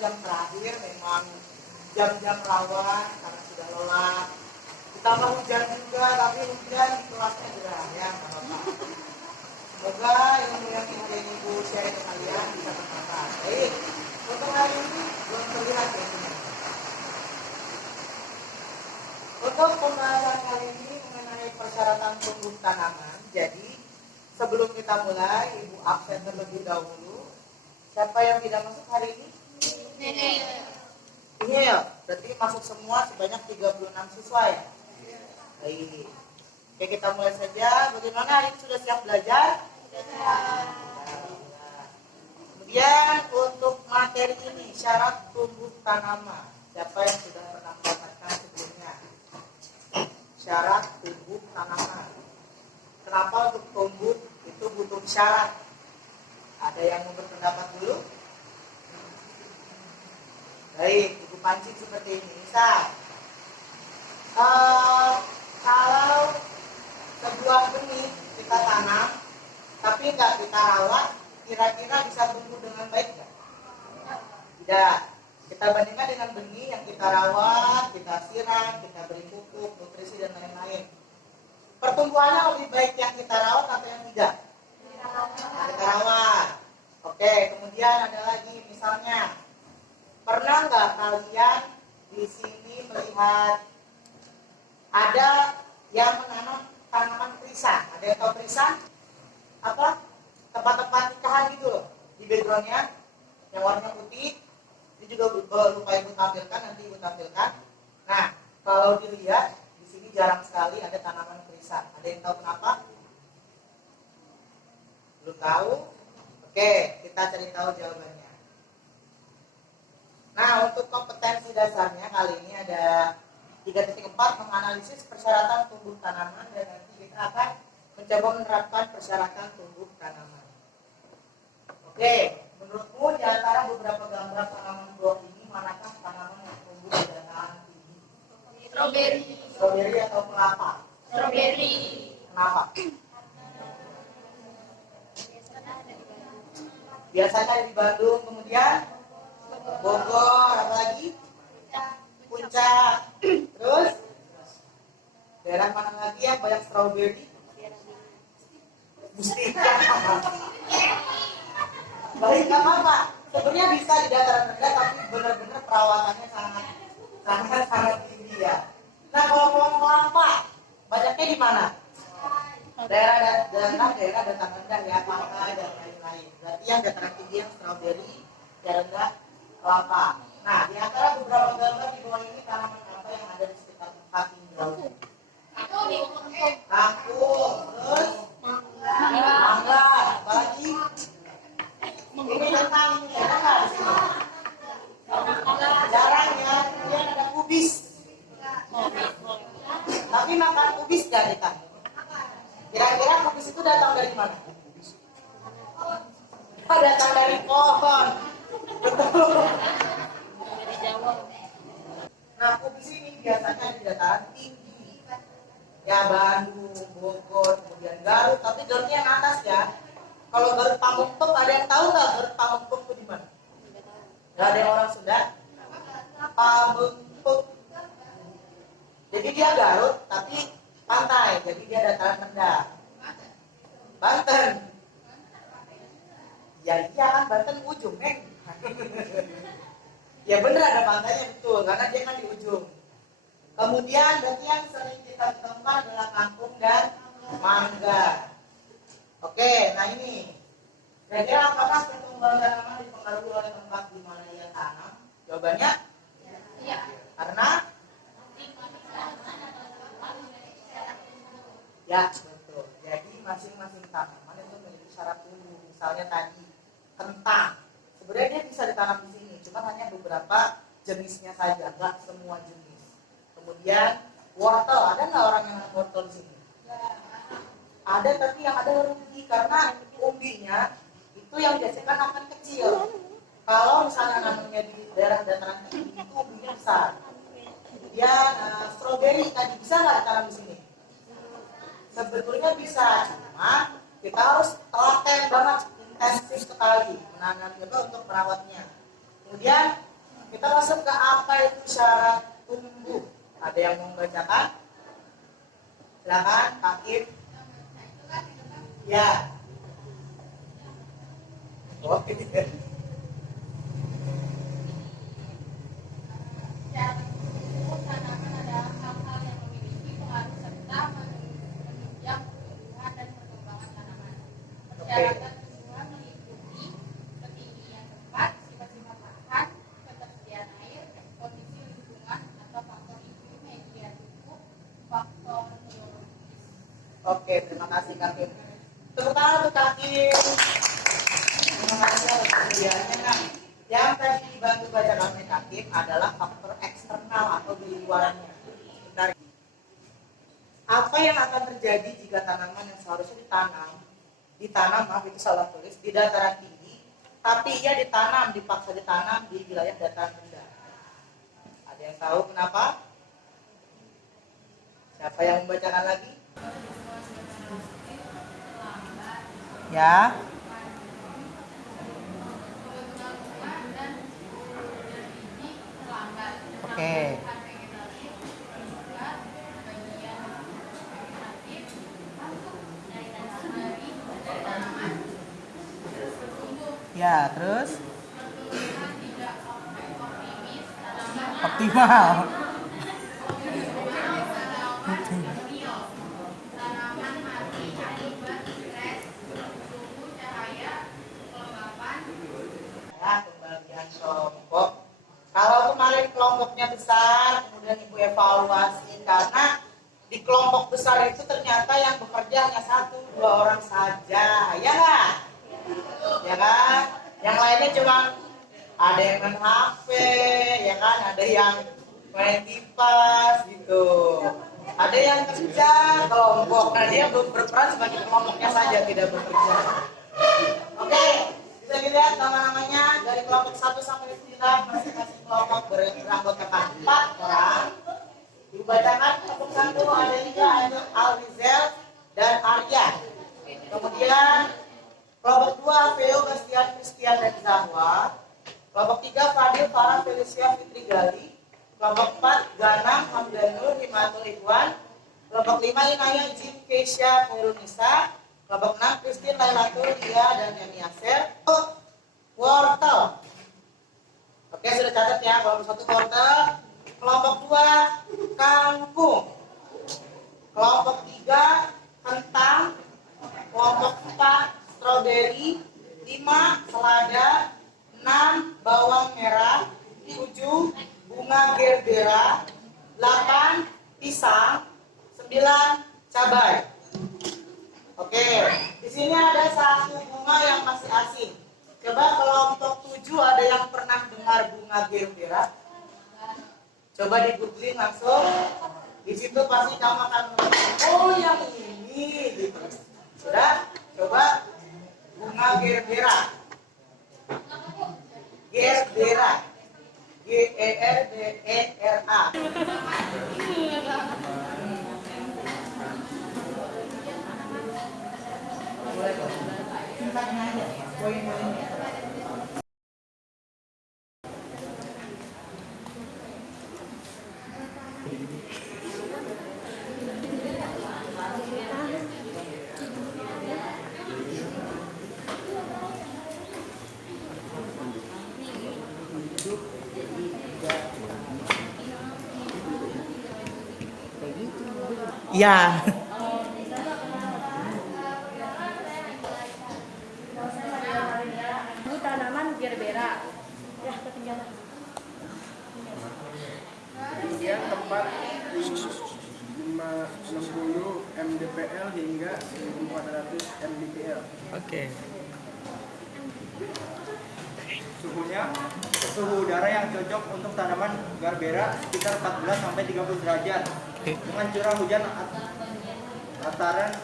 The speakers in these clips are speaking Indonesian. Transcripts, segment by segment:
jam terakhir memang jam-jam rawan karena sudah lelah. Ditambah hujan juga, tapi hujan di kelasnya gerah ya. Semoga ilmu yang kita ibu share ke kalian bisa bermanfaat. Baik, untuk hari ini belum terlihat ya. Untuk pembahasan kali ini mengenai persyaratan tumbuh tanaman. Jadi sebelum kita mulai, ibu absen terlebih dahulu. Siapa yang tidak masuk hari ini? Iya, berarti masuk semua sebanyak 36 siswa ya? Baik. Oke, kita mulai saja. Bagaimana hari ini sudah siap belajar? Kemudian untuk materi ini, syarat tumbuh tanaman. Siapa yang sudah pernah mendapatkan sebelumnya? Syarat tumbuh tanaman. Kenapa untuk tumbuh itu butuh syarat? Ada yang mau berpendapat dulu? Baik, ibu pancing seperti ini. Misal, kalau sebuah benih kita tanam, tapi nggak kita rawat, kira-kira bisa tumbuh dengan baik nggak? Tidak. Kita bandingkan dengan benih yang kita rawat, kita siram, kita beri pupuk, nutrisi dan lain-lain. Pertumbuhannya lebih baik yang kita rawat atau yang tidak? Kita rawat. Oke, kemudian ada lagi misalnya, pernah nggak kalian di sini melihat ada yang menanam tanaman krisan? Ada yang tahu krisan? Apa? Tempat-tempat nikahan gitu loh. Di backgroundnya yang warna putih. Ini juga lupa ibu tampilkan, nanti ibu tampilkan. Nah, kalau dilihat di sini jarang sekali ada tanaman krisan. Ada yang tahu kenapa? Belum tahu? Oke, kita cari tahu jawabannya. Nah, untuk kompetensi dasarnya kali ini ada 3.4 menganalisis persyaratan tumbuh tanaman, dan nanti kita akan mencoba menerapkan persyaratan tumbuh tanaman. Oke, menurutmu di antara beberapa gambar tanaman buah ini, manakah tanaman yang tumbuh di dataran tinggi? Strawberry. Strawberry atau kelapa? Strawberry. Kenapa? Biasanya di Bandung, kemudian Bogor, apa lagi? Puncak. Terus daerah mana lagi yang banyak strawberry? Mustika. Baik, nggak apa-apa. Sebenarnya bisa di dataran rendah, tapi benar-benar perawatannya sangat tinggi ya. Nah, kalau pohon kelapa, banyaknya di mana? Daerah dataran rendah ya, pantai dan lain-lain. Berarti yang dataran tinggi yang strawberry, daerah rendah kelapa. Nah, di antara beberapa gambar di bawah ini, tanaman apa yang ada di sekitar tempat tinggal? Kangkung, terus mangga, apa lagi? Ini tentang ini ada nggak di sini? Jarang ya. Kemudian ada kubis. Tapi makan kubis nggak kita? Kira-kira kubis itu datang dari mana? Datang dari pohon. Betul. Nah, kubis ini biasanya di dataran tinggi. Ya, Bandung, Bogor, kemudian Garut. Tapi Garutnya yang atas ya. Kalau Garut Pamengpeuk, ada yang tahu nggak Garut Pamengpeuk itu di mana? Nggak ada yang orang Sunda? Pamengpeuk. Jadi dia Garut, tapi pantai. Jadi dia dataran rendah. Banten. Ya iya kan, Banten ujung, Neng. Ya bener ada pantainya, betul, karena dia kan di ujung. Kemudian berarti yang sering kita temukan adalah kangkung dan mangga. Oke, nah ini. Kira-kira apakah pertumbuhan tanaman dipengaruhi oleh tempat di mana ia tanam? Jawabannya? Iya. Karena? Ya, betul. Jadi masing-masing tanaman itu memiliki syarat tumbuh. Misalnya tadi kentang. Sebenarnya dia bisa ditanam di sini, cuma hanya beberapa jenisnya saja, nggak semua jenis. Kemudian wortel, ada nggak orang yang nanam wortel di sini? Ada, tapi yang ada rugi karena umbinya itu yang dihasilkan akan kecil. Kalau misalnya nanamnya di daerah dataran tinggi itu umbinya besar. Kemudian stroberi tadi bisa nggak ditanam di sini? Sebetulnya bisa, cuma kita harus telaten banget, intensif sekali menanamnya untuk merawatnya. Kemudian Kita masuk ke apa itu syarat tumbuh. Ada yang mau membacakan? Silakan, Kak Kim. Ya. Oke. Syarat tumbuh tanaman adalah hal-hal yang memiliki pengaruh serta menunjang pertumbuhan dan perkembangan tanaman. Persyaratan tumbuhan meliputi ketinggian tempat, sifat-sifat lahan, ketersediaan air, kondisi lingkungan atau faktor iklim, media pupuk, faktor biologis. Oke, terima kasih Kak Kim. Tepuk tangan untuk Kak Kim. Terima kasih atas kerjanya. Nah, yang tadi dibantu bacakan oleh Kak Kim adalah faktor eksternal atau di luarnya. Bentar. Apa yang akan terjadi jika tanaman yang seharusnya ditanam, maaf itu salah tulis, di dataran tinggi, tapi ia dipaksa ditanam di wilayah dataran rendah. Ada yang tahu kenapa? Siapa yang membacakan lagi? Ya. Oke. Ya, terus? Optimal. Ya, pembagian kelompok. Kalau kemarin kelompoknya besar, kemudian Ibu evaluasi karena di kelompok besar itu ternyata yang bekerja hanya 1-2 orang saja, ya kan? Ya kan? Yang lainnya cuma ada yang main HP, ya kan? Ada yang main kipas gitu. Ada yang kerja kelompok, nah dia berperan sebagai kelompoknya saja, tidak bekerja. Oke, bisa dilihat nama-namanya dari kelompok 1 sampai 9, masing-masing kelompok beranggotakan 4 orang. Dibacakan kelompok 1 ada Liga, Al-Rizel, dan Arya. Kemudian kelompok 2 Veo, Bastian, Christian, dan Zahwa. Kelompok 3 Fadil, Farah, Felicia, Fitri, Gali. Kelompok 4 Ganang, Hamdanur, Himatul Ikhwan. Kelompok 5 Inaya, Jim, Keisha, Khairunisa. Kelompok 6 Christine, Lailatul, Lia, dan Yani Yasser. Wortel. Oke, sudah catat ya. Kelompok 1 wortel. Kelompok 2 kangkung. Kelompok 3 kentang. Kelompok 4 stroberi. 5 selada. 6 bawang merah. 7 bunga gerbera. 8 pisang. 9 cabai. Oke, di sini ada satu bunga yang masih asing. Coba kelompok 7 ada yang pernah dengar bunga gerbera? Coba di googling langsung. Di situ pasti kamu akan mengatakan, oh yang ini gitu. Sudah? Coba bunga gerbera. Gerbera. Gerbera. Singkatnya aja ya, poin-poinnya. Ya. Tanaman gerbera. Ya, ketinggalan. Ketinggian tempat 560 mdpl hingga 1400 mdpl. Oke. Suhunya, suhu udara yang cocok untuk tanaman gerbera sekitar 14 sampai 30 derajat. Dengan curah hujan antara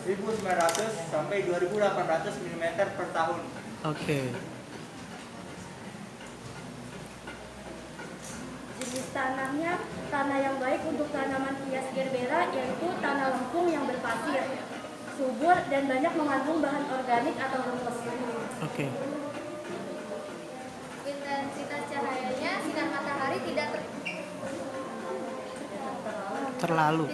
1900 sampai 2800 mm per tahun. Oke. Jenis tanahnya, tanah yang baik untuk tanaman hias gerbera yaitu tanah lempung yang berpasir, subur dan banyak mengandung bahan organik atau humus. Oke. sinar matahari tidak terlalu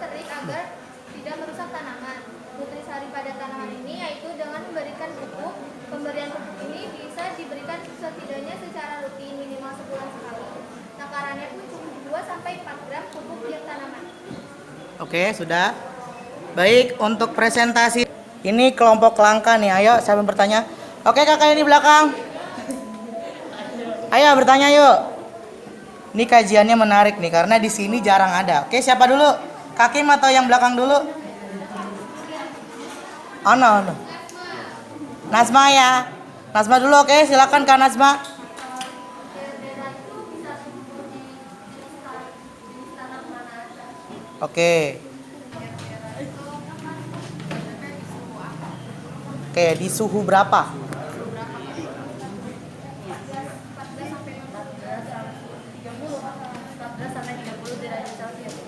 terik agar tidak merusak tanaman. Nutrisari pada tanaman ini yaitu dengan memberikan pupuk. Pemberian pupuk ini bisa diberikan setidaknya secara rutin minimal sebulan sekali. Takarannya pun cukup 2-4 gram pupuk tiap tanaman. Oke, sudah. Baik, untuk presentasi ini kelompok langka nih. Ayo, siapa yang bertanya? Oke, kakak ini belakang. Ayo bertanya yuk. Ini kajiannya menarik nih karena di sini jarang ada. Oke, siapa dulu? Kakim atau yang belakang dulu? Oh no. Nazma ya. Nazma dulu, oke, silakan Kak Nazma. Oke. Oke, di suhu berapa?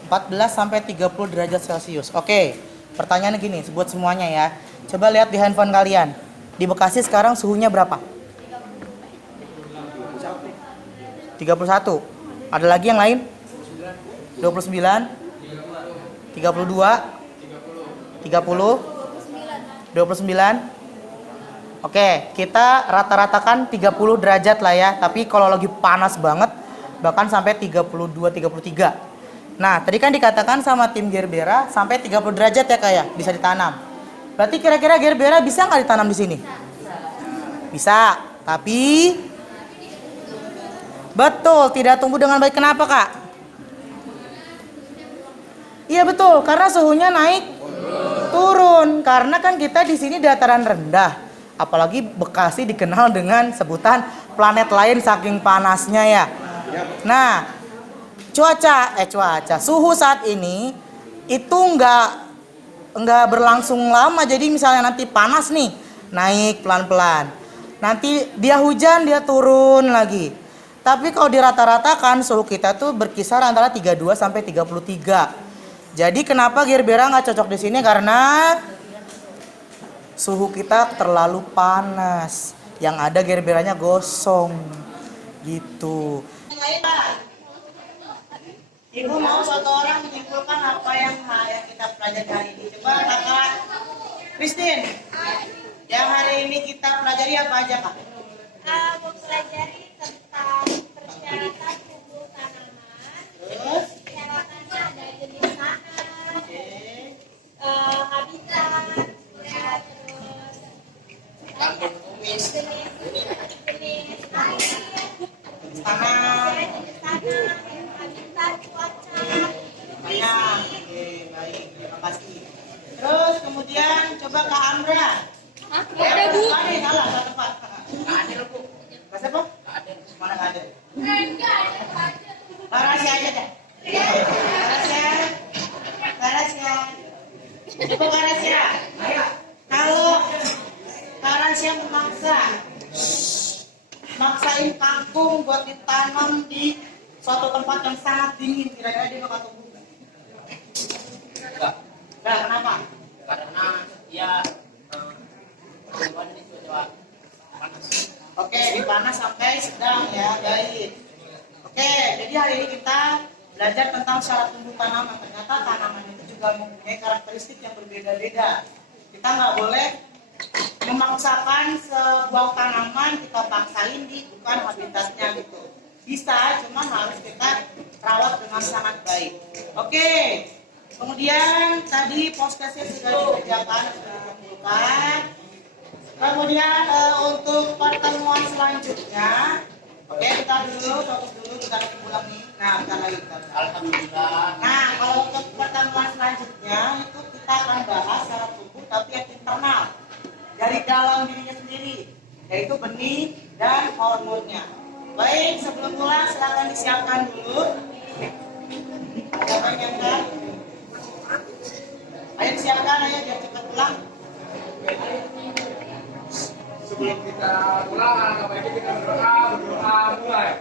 14 sampai 30 derajat Celcius. Oke, pertanyaannya gini, buat semuanya ya. Coba lihat di handphone kalian. Di Bekasi sekarang suhunya berapa? 31. Ada lagi yang lain? 29, 32, 30, 29. Oke, kita rata-ratakan 30 derajat lah ya. Tapi kalau lagi panas banget, bahkan sampai 32, 33. Nah, tadi kan dikatakan sama tim Gerbera sampai 30 derajat ya Kak ya, bisa ditanam. Berarti kira-kira Gerbera bisa nggak ditanam di sini? Bisa, tapi betul, tidak tumbuh dengan baik. Kenapa Kak? Iya betul, karena suhunya naik turun. Karena kan kita di sini dataran rendah. Apalagi Bekasi dikenal dengan sebutan planet lain saking panasnya ya. Nah, cuaca suhu saat ini itu nggak berlangsung lama. Jadi misalnya nanti panas nih, naik pelan-pelan. Nanti dia hujan, dia turun lagi. Tapi kalau dirata-ratakan suhu kita tuh berkisar antara 32 sampai 33. Jadi kenapa Gerbera nggak cocok di sini? Karena suhu kita terlalu panas. Yang ada Gerberanya gosong. Gitu. Ibu mau satu orang menyimpulkan apa yang kita pelajari hari ini. Coba kakak Christine, yang hari ini kita pelajari apa aja kak? Mempelajari tentang persyaratan tumbuh tanaman. Terus? Persyaratannya ada jenis tanah, habitat, ya, terus jenis air, Tanah. jenis tanah, habitat, cuaca, Banyak. Oke, baik. Terima kasih. Terus kemudian coba Kak Amra. Ada Bu. Ada salah satu Pak. Enggak ada Bu. Mas apa? Enggak ada. Mana enggak ada? Rahasia aja deh. Rahasia. Coba rahasia. Ayo. Kalau rahasia maksain kangkung buat ditanam di suatu tempat yang sangat dingin, kira-kira dia bakal tumbuh nggak? Enggak. Kenapa? Karena dia pertumbuhan ini cuaca panas. Oke, di panas sampai sedang ya, baik. Oke, jadi hari ini kita belajar tentang syarat tumbuh tanaman. Ternyata tanaman itu juga mempunyai karakteristik yang berbeda-beda. Kita nggak boleh memaksakan sebuah tanaman kita paksain di bukan habitatnya gitu. Bisa, cuma harus kita rawat dengan sangat baik. Oke, kemudian tadi postcase sudah dikerjakan, sudah dikumpulkan. Kemudian untuk pertemuan selanjutnya, oke kita fokus dulu, kita pulang nih. Nah, bentar lagi kita. Alhamdulillah. Nah, kalau untuk pertemuan selanjutnya itu kita akan bahas secara tubuh tapi yang internal dari dalam dirinya sendiri, yaitu benih dan hormonnya. Baik, sebelum pulang silakan disiapkan dulu. Siapa yang kan? Ayo disiapkan, ayo biar cepat pulang. Sebelum kita pulang, alangkah baiknya kita berdoa mulai.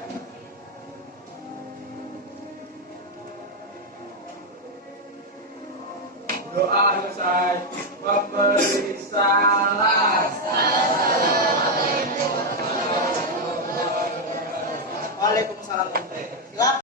Doa selesai, memberi salam. Waalaikumsalam. Silakan.